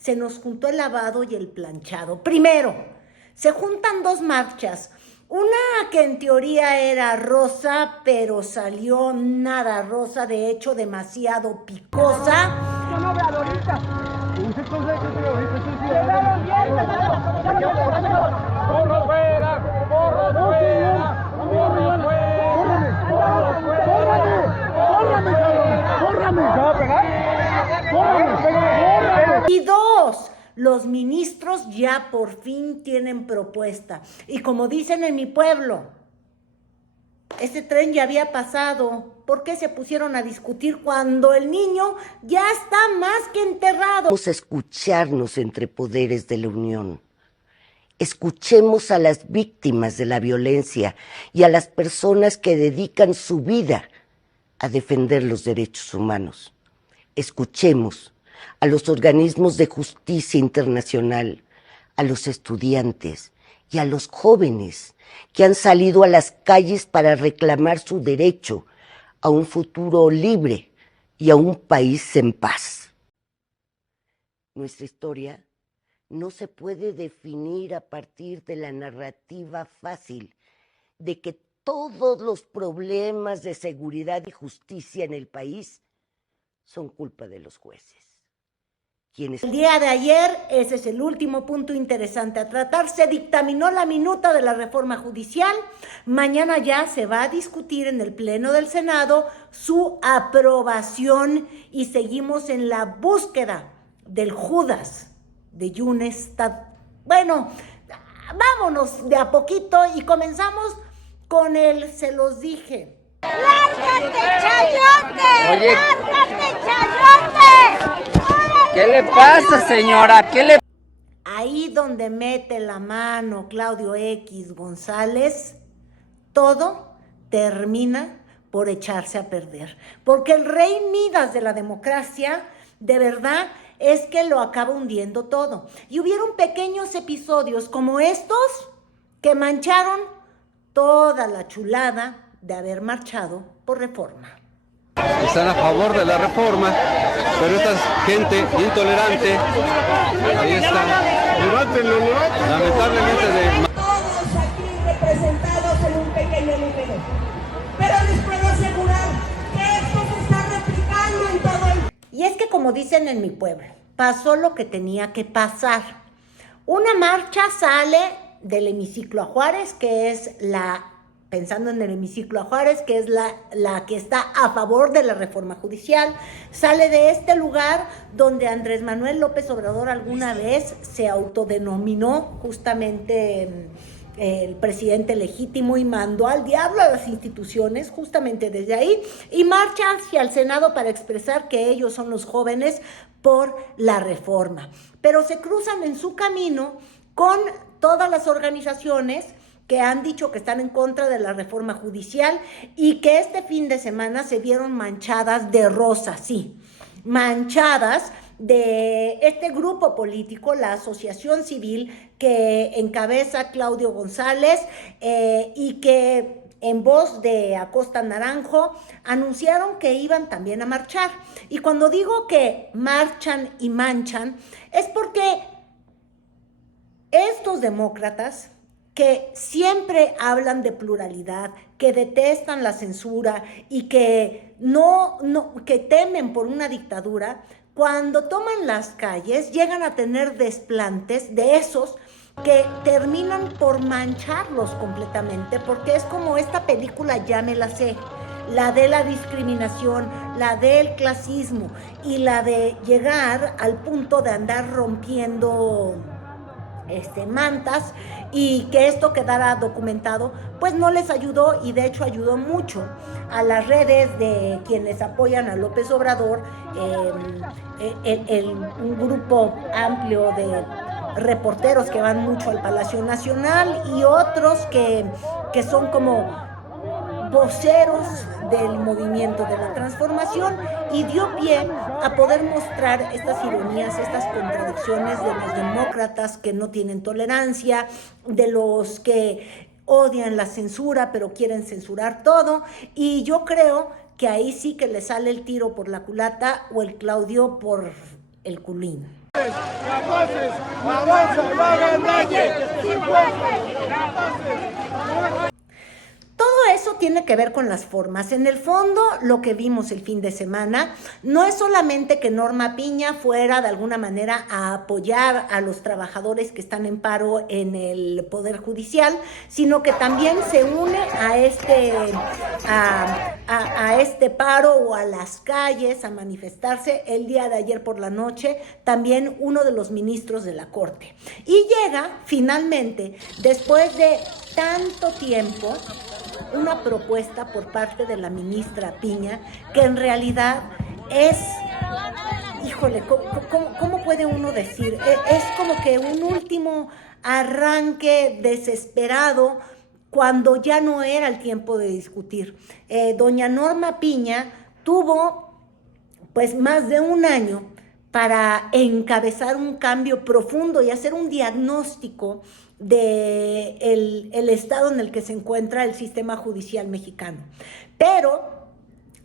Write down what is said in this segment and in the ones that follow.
se nos juntó el lavado y el planchado. Primero, se juntan dos marchas. Una que en teoría era rosa, pero salió nada rosa, de hecho demasiado picosa. ¡Porro fuera! ¡Porro fuera! ¡Porro fuera! Y dos, los ministros ya por fin tienen propuesta. Y como dicen en mi pueblo, ese tren ya había pasado. ¿Por qué se pusieron a discutir cuando el niño ya está más que enterrado? Vamos a escucharnos entre poderes de la Unión. Escuchemos a las víctimas de la violencia y a las personas que dedican su vida a defender los derechos humanos. Escuchemos a los organismos de justicia internacional, a los estudiantes y a los jóvenes que han salido a las calles para reclamar su derecho a un futuro libre y a un país en paz. Nuestra historia no se puede definir a partir de la narrativa fácil de que todos los problemas de seguridad y justicia en el país son culpa de los jueces. El día de ayer, ese es el último punto interesante a tratar, se dictaminó la minuta de la reforma judicial. Mañana ya se va a discutir en el Pleno del Senado su aprobación y seguimos en la búsqueda del Judas de Yunes. Bueno, vámonos de a poquito y comenzamos con el se los dije. ¡Lárgate, chayote! Oye, ¡Lárgate, chayote! ¿qué le pasa, señora? ¿Qué le Ahí donde mete la mano Claudio X González, todo termina por echarse a perder. Porque el rey Midas de la democracia, de verdad, es que lo acaba hundiendo todo. Y hubieron pequeños episodios como estos que mancharon toda la chulada de haber marchado por reforma. Están a favor de la reforma, pero esta gente intolerante, ahí está, lamentablemente Todos aquí representados en un pequeño número. Pero les puedo asegurar que esto se está replicando en todo el... Y es que como dicen en mi pueblo, pasó lo que tenía que pasar. Una marcha sale del hemiciclo a Juárez, que es pensando en el hemiciclo a Juárez, que es la que está a favor de la reforma judicial, sale de este lugar donde Andrés Manuel López Obrador alguna vez se autodenominó justamente el presidente legítimo y mandó al diablo a las instituciones, justamente desde ahí, y marcha hacia el Senado para expresar que ellos son los jóvenes por la reforma. Pero se cruzan en su camino con todas las organizaciones que han dicho que están en contra de la reforma judicial y que este fin de semana se vieron manchadas de rosa, sí, manchadas de este grupo político, la Asociación Civil que encabeza Claudio González y que en voz de Acosta Naranjo anunciaron que iban también a marchar. Y cuando digo que marchan y manchan es porque estos demócratas que siempre hablan de pluralidad, que detestan la censura y que que temen por una dictadura, cuando toman las calles llegan a tener desplantes de esos que terminan por mancharlos completamente, porque es como esta película Ya me la sé, la de la discriminación, la del clasismo y la de llegar al punto de andar rompiendo mantas y que esto quedara documentado, pues no les ayudó y de hecho ayudó mucho a las redes de quienes apoyan a López Obrador, un grupo amplio de reporteros que van mucho al Palacio Nacional y otros que son como voceros del movimiento de la transformación, y dio pie a poder mostrar estas ironías, estas contradicciones de los demócratas que no tienen tolerancia, de los que odian la censura pero quieren censurar todo, y yo creo que ahí sí que le sale el tiro por la culata o el Claudio por el culín. Capaces, avanza, no hagan daño. Todo eso tiene que ver con las formas. En el fondo, lo que vimos el fin de semana no es solamente que Norma Piña fuera de alguna manera a apoyar a los trabajadores que están en paro en el Poder Judicial, sino que también se une a este paro o a las calles a manifestarse el día de ayer por la noche, también uno de los ministros de la Corte. Y llega finalmente, después de tanto tiempo, una propuesta por parte de la ministra Piña que en realidad es, híjole, ¿cómo puede uno decir? Es como que un último arranque desesperado cuando ya no era el tiempo de discutir. Doña Norma Piña tuvo pues más de un año para encabezar un cambio profundo y hacer un diagnóstico de el estado en el que se encuentra el sistema judicial mexicano. Pero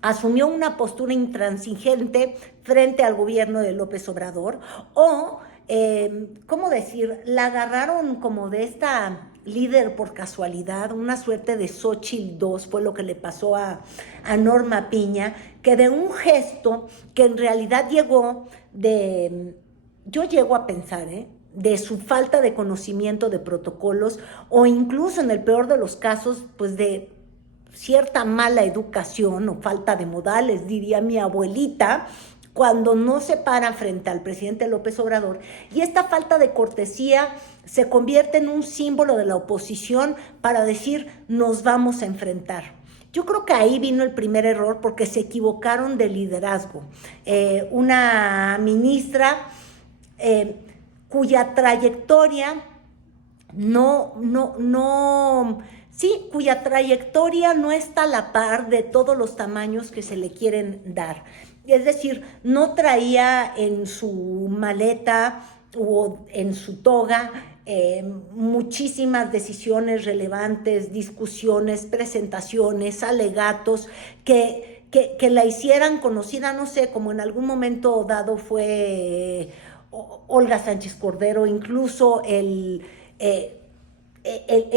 asumió una postura intransigente frente al gobierno de López Obrador o, ¿cómo decir? La agarraron como de esta líder por casualidad, una suerte de Xóchitl II fue lo que le pasó a Norma Piña, que de un gesto que en realidad llegó de, yo llego a pensar, de su falta de conocimiento de protocolos o incluso en el peor de los casos, pues de cierta mala educación o falta de modales, diría mi abuelita, cuando no se para frente al presidente López Obrador, y esta falta de cortesía se convierte en un símbolo de la oposición para decir nos vamos a enfrentar. Yo creo que ahí vino el primer error porque se equivocaron de liderazgo. Una ministra cuya trayectoria cuya trayectoria no está a la par de todos los tamaños que se le quieren dar. Es decir, no traía en su maleta o en su toga muchísimas decisiones relevantes, discusiones, presentaciones, alegatos que la hicieran conocida, no sé, como en algún momento dado fue Olga Sánchez Cordero, incluso el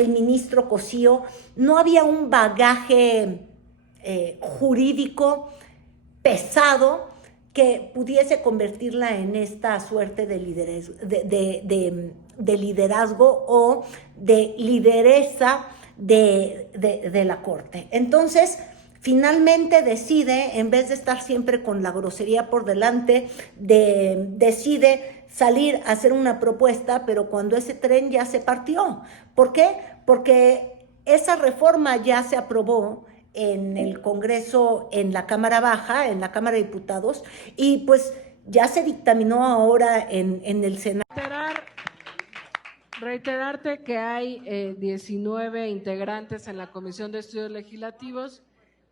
ministro Cosío. No había un bagaje jurídico pesado que pudiese convertirla en esta suerte de liderazgo o de lideresa de la Corte. Entonces, finalmente decide, en vez de estar siempre con la grosería por delante, decide salir a hacer una propuesta, pero cuando ese tren ya se partió. ¿Por qué? Porque esa reforma ya se aprobó en el Congreso, en la Cámara Baja, en la Cámara de Diputados, y pues ya se dictaminó ahora en el Senado. Reiterarte que hay 19 integrantes en la Comisión de Estudios Legislativos,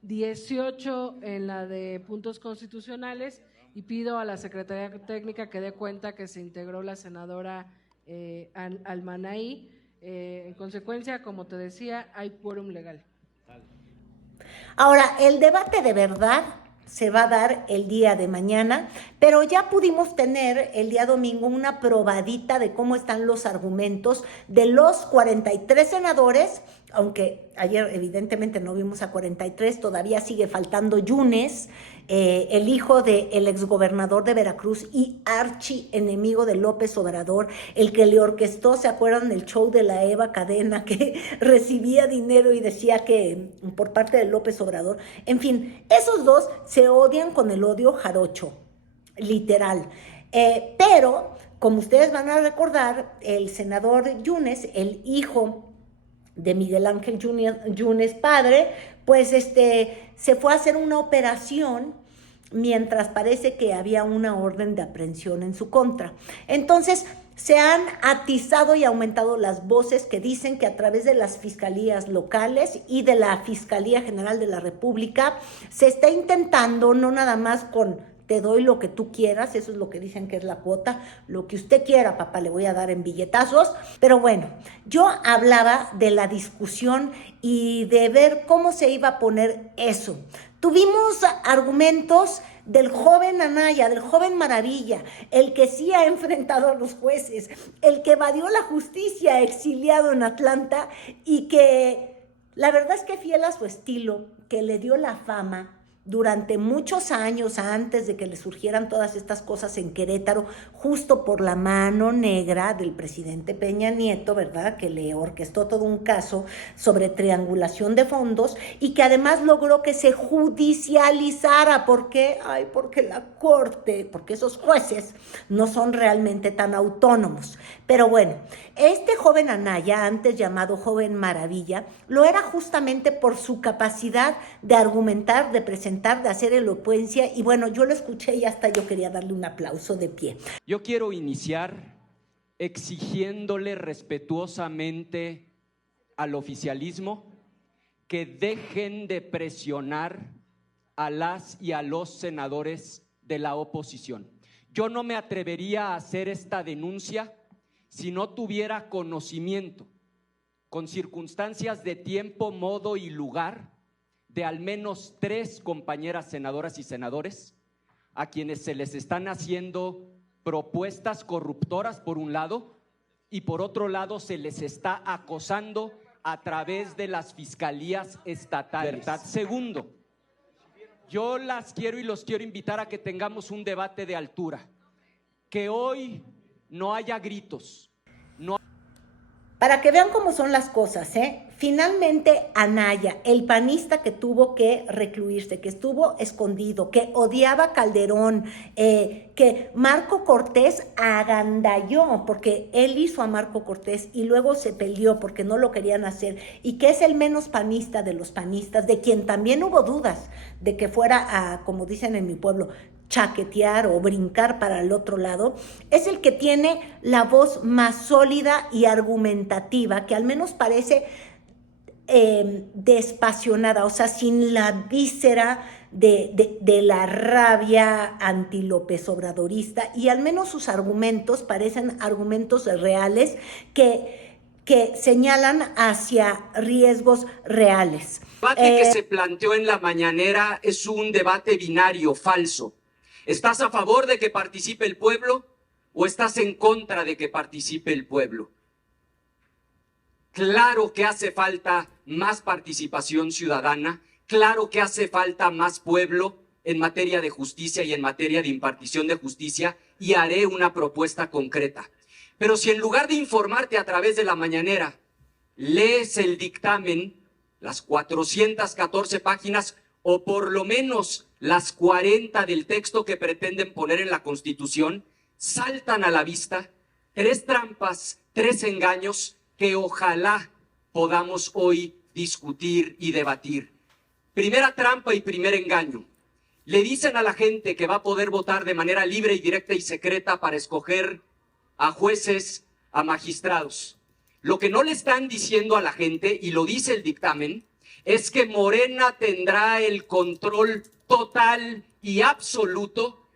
18 en la de puntos constitucionales, y pido a la Secretaría Técnica que dé cuenta que se integró la senadora Almanaí. En consecuencia, como te decía, hay quórum legal. Ahora, el debate de verdad se va a dar el día de mañana, pero ya pudimos tener el día domingo una probadita de cómo están los argumentos de los 43 senadores, aunque ayer evidentemente no vimos a 43, todavía sigue faltando Yunes, el hijo del exgobernador de Veracruz y archienemigo de López Obrador, el que le orquestó, ¿se acuerdan del show de la Eva Cadena, que recibía dinero y decía que por parte de López Obrador? En fin, esos dos se odian con el odio jarocho, literal. Pero, como ustedes van a recordar, el senador Yunes, el hijo de Miguel Ángel Yunes padre, pues se fue a hacer una operación mientras parece que había una orden de aprehensión en su contra. Entonces, se han atizado y aumentado las voces que dicen que a través de las fiscalías locales y de la Fiscalía General de la República se está intentando, no nada más con te doy lo que tú quieras, eso es lo que dicen que es la cuota, lo que usted quiera, papá, le voy a dar en billetazos. Pero bueno, yo hablaba de la discusión y de ver cómo se iba a poner eso. Tuvimos argumentos del joven Anaya, del joven Maravilla, el que sí ha enfrentado a los jueces, el que evadió la justicia exiliado en Atlanta y que la verdad es que fiel a su estilo, que le dio la fama durante muchos años antes de que le surgieran todas estas cosas en Querétaro, justo por la mano negra del presidente Peña Nieto, ¿verdad? Que le orquestó todo un caso sobre triangulación de fondos y que además logró que se judicializara. ¿Por qué? Ay, porque la Corte, porque esos jueces no son realmente tan autónomos. Pero bueno, este joven Anaya, antes llamado joven Maravilla, lo era justamente por su capacidad de argumentar, de presentar, de hacer elocuencia, y bueno, yo lo escuché y hasta yo quería darle un aplauso de pie. Yo quiero iniciar exigiéndole respetuosamente al oficialismo que dejen de presionar a las y a los senadores de la oposición. Yo no me atrevería a hacer esta denuncia si no tuviera conocimiento, con circunstancias de tiempo, modo y lugar, de al menos 3 compañeras senadoras y senadores a quienes se les están haciendo propuestas corruptoras por un lado y por otro lado se les está acosando a través de las fiscalías estatales. Segundo, yo las quiero y los quiero invitar a que tengamos un debate de altura, que hoy no haya gritos. Para que vean cómo son las cosas, Finalmente Anaya, el panista que tuvo que recluirse, que estuvo escondido, que odiaba a Calderón, que Marco Cortés agandalló porque él hizo a Marco Cortés y luego se peleó porque no lo querían hacer, y que es el menos panista de los panistas, de quien también hubo dudas de que fuera a, como dicen en mi pueblo, chaquetear o brincar para el otro lado, es el que tiene la voz más sólida y argumentativa, que al menos parece despasionada, o sea, sin la víscera de la rabia anti-López Obradorista, y al menos sus argumentos parecen argumentos reales que señalan hacia riesgos reales. El debate que se planteó en la mañanera es un debate binario, falso. ¿Estás a favor de que participe el pueblo o estás en contra de que participe el pueblo? Claro que hace falta más participación ciudadana, claro que hace falta más pueblo en materia de justicia y en materia de impartición de justicia, y haré una propuesta concreta. Pero si en lugar de informarte a través de la mañanera, lees el dictamen, las 414 páginas, o por lo menos las 40 del texto que pretenden poner en la Constitución, saltan a la vista 3 trampas, 3 engaños que ojalá podamos hoy discutir y debatir. Primera trampa y primer engaño. Le dicen a la gente que va a poder votar de manera libre y directa y secreta para escoger a jueces, a magistrados. Lo que no le están diciendo a la gente, y lo dice el dictamen, es que Morena tendrá el control total y absoluto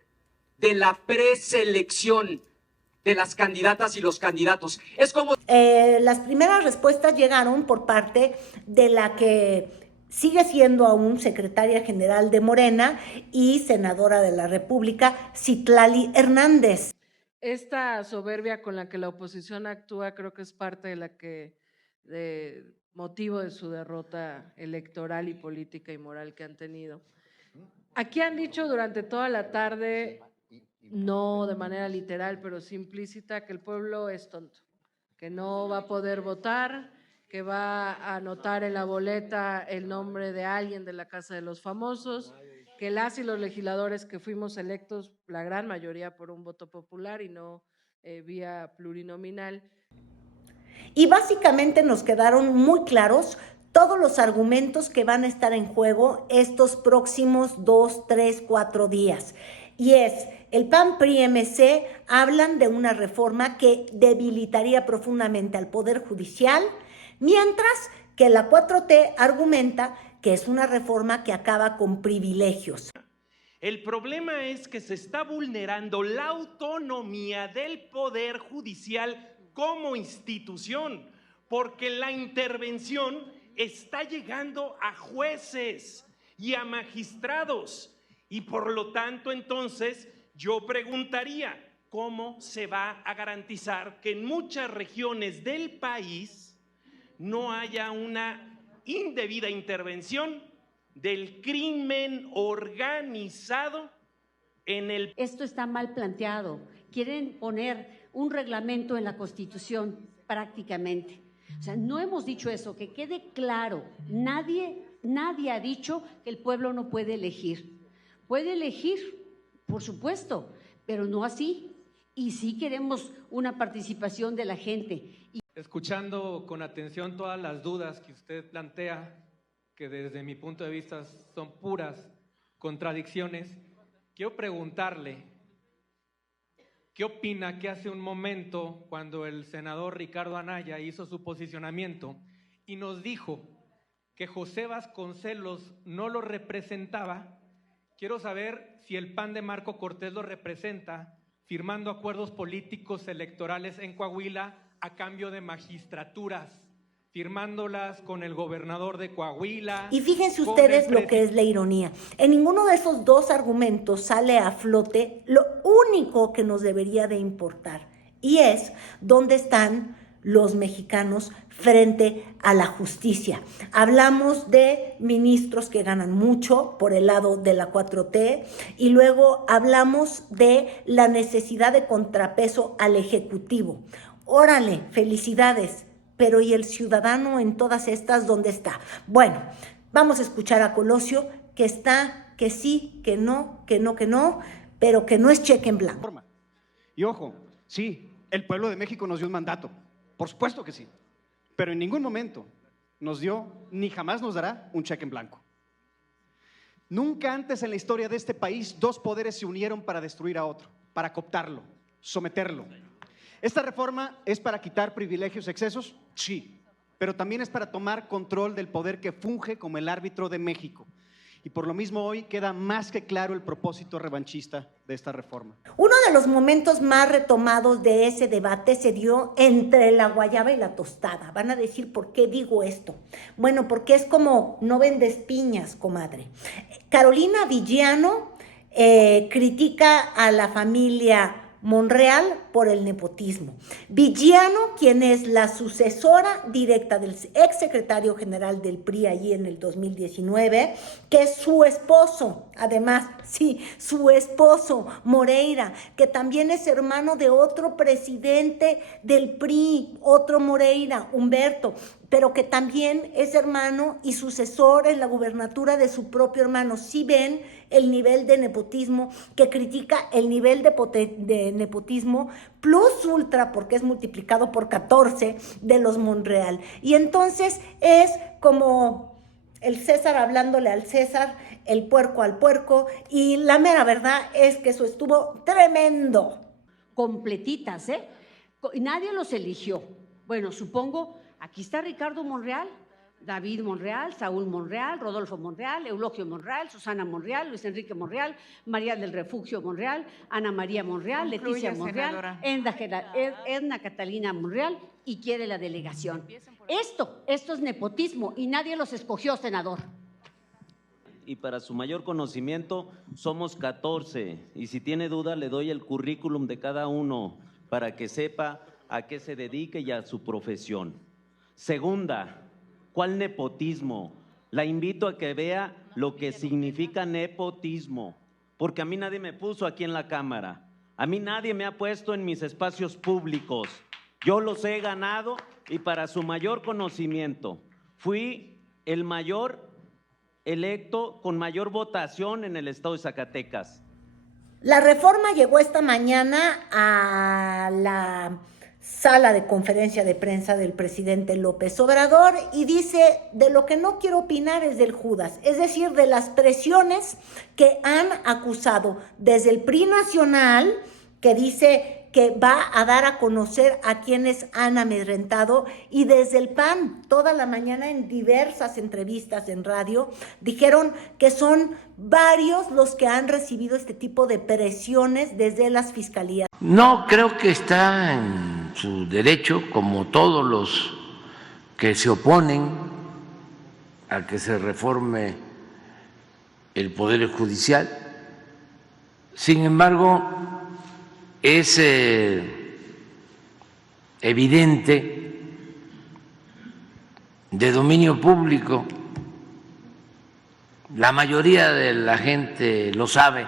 de la preselección de las candidatas y los candidatos. Es como... Las primeras respuestas llegaron por parte de la que sigue siendo aún secretaria general de Morena y senadora de la República, Citlali Hernández. Esta soberbia con la que la oposición actúa creo que es parte de la que motivo de su derrota electoral y política y moral que han tenido. Aquí han dicho durante toda la tarde, no de manera literal, pero sí implícita, que el pueblo es tonto, que no va a poder votar, que va a anotar en la boleta el nombre de alguien de la Casa de los Famosos, que las y los legisladores que fuimos electos, la gran mayoría por un voto popular y no vía plurinominal. Y básicamente nos quedaron muy claros todos los argumentos que van a estar en juego estos próximos 2, 3, 4 días. Y es, el PAN, PRI, MC hablan de una reforma que debilitaría profundamente al Poder Judicial, mientras que la 4T argumenta que es una reforma que acaba con privilegios. El problema es que se está vulnerando la autonomía del Poder Judicial como institución, porque la intervención está llegando a jueces y a magistrados, Y por lo tanto, entonces, yo preguntaría, ¿cómo se va a garantizar que en muchas regiones del país no haya una indebida intervención del crimen organizado en el... Esto está mal planteado. Quieren poner un reglamento en la Constitución prácticamente. O sea, no hemos dicho eso, que quede claro. Nadie ha dicho que el pueblo no puede elegir. Puede elegir, por supuesto, pero no así. Y sí queremos una participación de la gente. Escuchando con atención todas las dudas que usted plantea, que desde mi punto de vista son puras contradicciones, quiero preguntarle, ¿qué opina que hace un momento cuando el senador Ricardo Anaya hizo su posicionamiento y nos dijo que José Vasconcelos no lo representaba? Quiero saber si el PAN de Marco Cortés lo representa firmando acuerdos políticos electorales en Coahuila a cambio de magistraturas, firmándolas con el gobernador de Coahuila. Y fíjense ustedes lo que es la ironía. En ninguno de esos dos argumentos sale a flote lo único que nos debería de importar, y es dónde están los mexicanos frente a la justicia. Hablamos de ministros que ganan mucho por el lado de la 4T y luego hablamos de la necesidad de contrapeso al Ejecutivo. Órale, felicidades, pero ¿y el ciudadano en todas estas dónde está? Bueno, vamos a escuchar a Colosio, que está, que sí, que no, pero que no es cheque en blanco. Y ojo, sí, el pueblo de México nos dio un mandato, por supuesto que sí, pero en ningún momento nos dio, ni jamás nos dará, un cheque en blanco. Nunca antes en la historia de este país dos poderes se unieron para destruir a otro, para cooptarlo, someterlo. ¿Esta reforma es para quitar privilegios, excesos? Sí, pero también es para tomar control del poder que funge como el árbitro de México. Y por lo mismo hoy queda más que claro el propósito revanchista de esta reforma. Uno de los momentos más retomados de ese debate se dio entre la guayaba y la tostada. Van a decir, ¿por qué digo esto? Bueno, porque es como no vendes piñas, comadre. Carolina Villano critica a la familia Monreal por el nepotismo. Villano, quien es la sucesora directa del exsecretario general del PRI allí en el 2019, que es su esposo, además, sí, su esposo, Moreira, que también es hermano de otro presidente del PRI, otro Moreira, Humberto, pero que también es hermano y sucesor en la gubernatura de su propio hermano. ¿Sí ven el nivel de nepotismo? Que critica el nivel de nepotismo plus ultra, porque es multiplicado por 14 de los Monreal. Y entonces es como el César hablándole al César, el puerco al puerco, y la mera verdad es que eso estuvo tremendo. Completitas, ¿eh? Nadie los eligió. Bueno, supongo, aquí está Ricardo Monreal, David Monreal, Saúl Monreal, Rodolfo Monreal, Eulogio Monreal, Susana Monreal, Luis Enrique Monreal, María del Refugio Monreal, Ana María Monreal, Leticia Monreal, Edna Catalina Monreal, y quiere la delegación. Esto es nepotismo y nadie los escogió, senador. Y para su mayor conocimiento, somos 14, y si tiene duda le doy el currículum de cada uno para que sepa a qué se dedique y a su profesión. Segunda, ¿cuál nepotismo? La invito a que vea lo que significa nepotismo, porque a mí nadie me puso aquí en la Cámara, a mí nadie me ha puesto en mis espacios públicos, yo los he ganado y para su mayor conocimiento, fui el mayor electo con mayor votación en el estado de Zacatecas. La reforma llegó esta mañana a la sala de conferencia de prensa del presidente López Obrador y dice, de lo que no quiero opinar es del Judas, es decir, de las presiones que han acusado desde el PRI nacional, que dice que va a dar a conocer a quienes han amedrentado, y desde el PAN, toda la mañana en diversas entrevistas en radio, dijeron que son varios los que han recibido este tipo de presiones desde las fiscalías. No, creo que está en su derecho, como todos los que se oponen a que se reforme el Poder Judicial, Sin embargo, es evidente, de dominio público, la mayoría de la gente lo sabe,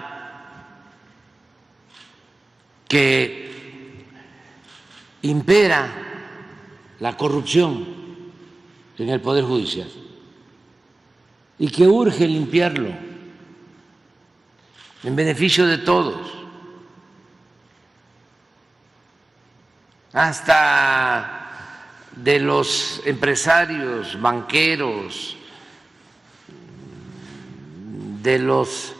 que impera la corrupción en el Poder Judicial y que urge limpiarlo en beneficio de todos, hasta de los empresarios, banqueros, de los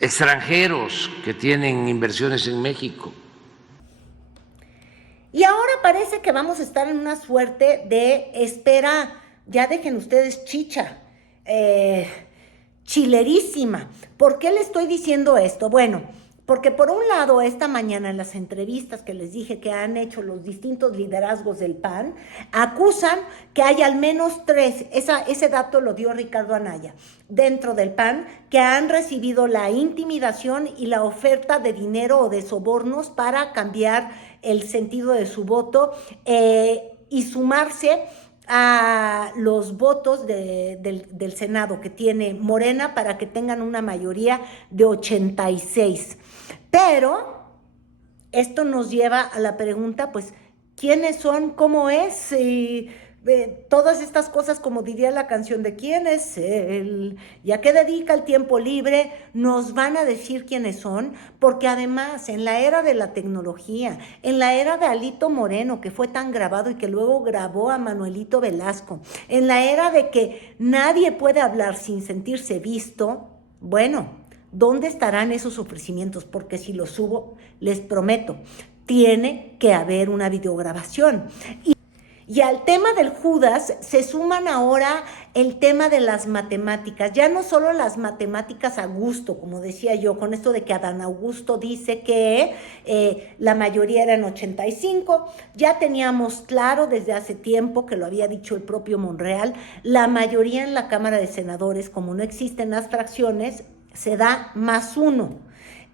extranjeros que tienen inversiones en México. Y ahora parece que vamos a estar en una suerte de espera, ya dejen ustedes chicha, chilerísima. ¿Por qué le estoy diciendo esto? Bueno, porque por un lado, esta mañana en las entrevistas que les dije que han hecho los distintos liderazgos del PAN, acusan que hay al menos 3, ese dato lo dio Ricardo Anaya, dentro del PAN, que han recibido la intimidación y la oferta de dinero o de sobornos para cambiar el sentido de su voto y sumarse a los votos del Senado que tiene Morena para que tengan una mayoría de 86. Pero esto nos lleva a la pregunta, pues, ¿quiénes son? ¿Cómo es? Todas estas cosas, como diría la canción de ¿quién es él? ¿Y a qué dedica el tiempo libre? Nos van a decir quiénes son, porque además en la era de la tecnología, en la era de Alito Moreno, que fue tan grabado y que luego grabó a Manuelito Velasco, en la era de que nadie puede hablar sin sentirse visto, bueno, ¿dónde estarán esos ofrecimientos? Porque si los subo, les prometo, tiene que haber una videograbación. Y al tema del Judas se suman ahora el tema de las matemáticas, ya no solo las matemáticas a gusto, como decía yo, con esto de que Adán Augusto dice que la mayoría eran 85, ya teníamos claro desde hace tiempo, que lo había dicho el propio Monreal, la mayoría en la Cámara de Senadores, como no existen las fracciones, se da +1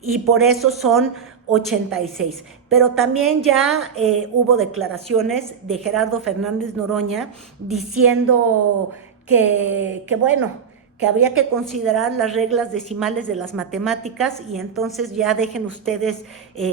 y por eso son 86. Pero también ya hubo declaraciones de Gerardo Fernández Noroña diciendo que bueno, que habría que considerar las reglas decimales de las matemáticas y entonces ya dejen ustedes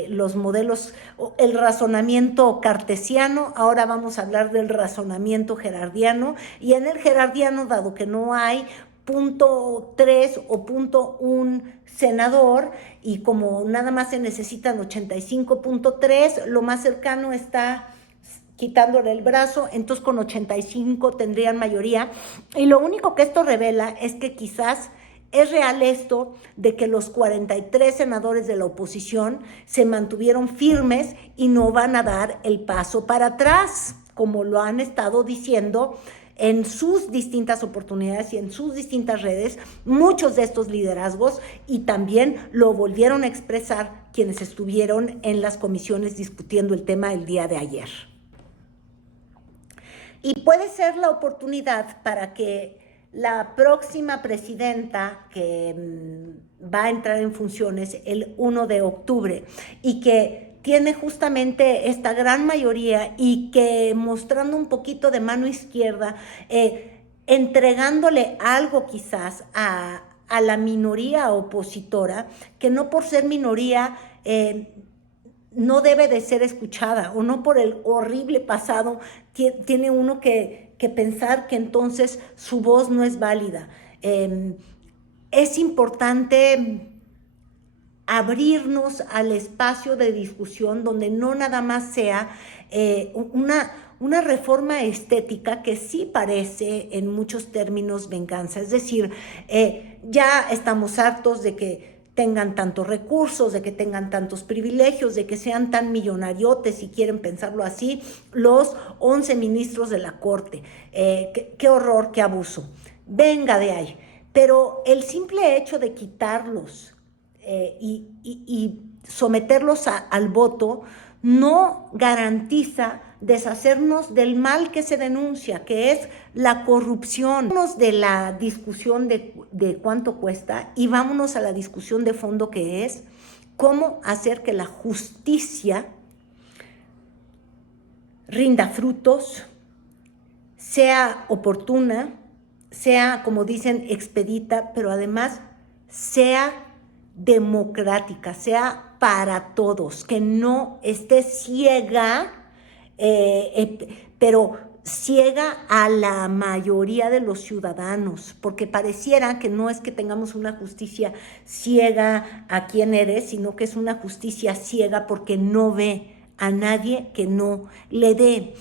los modelos, el razonamiento cartesiano, ahora vamos a hablar del razonamiento gerardiano y en el gerardiano, dado que no hay .3 o .1 senador y como nada más se necesitan 85.3, lo más cercano está quitándole el brazo, entonces con 85 tendrían mayoría y lo único que esto revela es que quizás es real esto de que los 43 senadores de la oposición se mantuvieron firmes y no van a dar el paso para atrás, como lo han estado diciendo en sus distintas oportunidades y en sus distintas redes, muchos de estos liderazgos y también lo volvieron a expresar quienes estuvieron en las comisiones discutiendo el tema el día de ayer. Y puede ser la oportunidad para que la próxima presidenta que va a entrar en funciones el 1 de octubre y que tiene justamente esta gran mayoría y que mostrando un poquito de mano izquierda, entregándole algo quizás a la minoría opositora, que no por ser minoría no debe de ser escuchada, o no por el horrible pasado tiene uno que pensar que entonces su voz no es válida. Es importante abrirnos al espacio de discusión donde no nada más sea una reforma estética que sí parece en muchos términos venganza. Es decir, ya estamos hartos de que tengan tantos recursos, de que tengan tantos privilegios, de que sean tan millonariotes, si quieren pensarlo así, los 11 ministros de la Corte. Qué horror, qué abuso. Venga de ahí. Pero el simple hecho de quitarlos y someterlos al voto no garantiza deshacernos del mal que se denuncia, que es la corrupción. Vámonos de la discusión de cuánto cuesta y vámonos a la discusión de fondo, que es cómo hacer que la justicia rinda frutos, sea oportuna, sea, como dicen, expedita, pero además sea democrática, sea para todos, que no esté ciega, pero ciega a la mayoría de los ciudadanos, porque pareciera que no es que tengamos una justicia ciega a quién eres, sino que es una justicia ciega porque no ve a nadie que no le dé.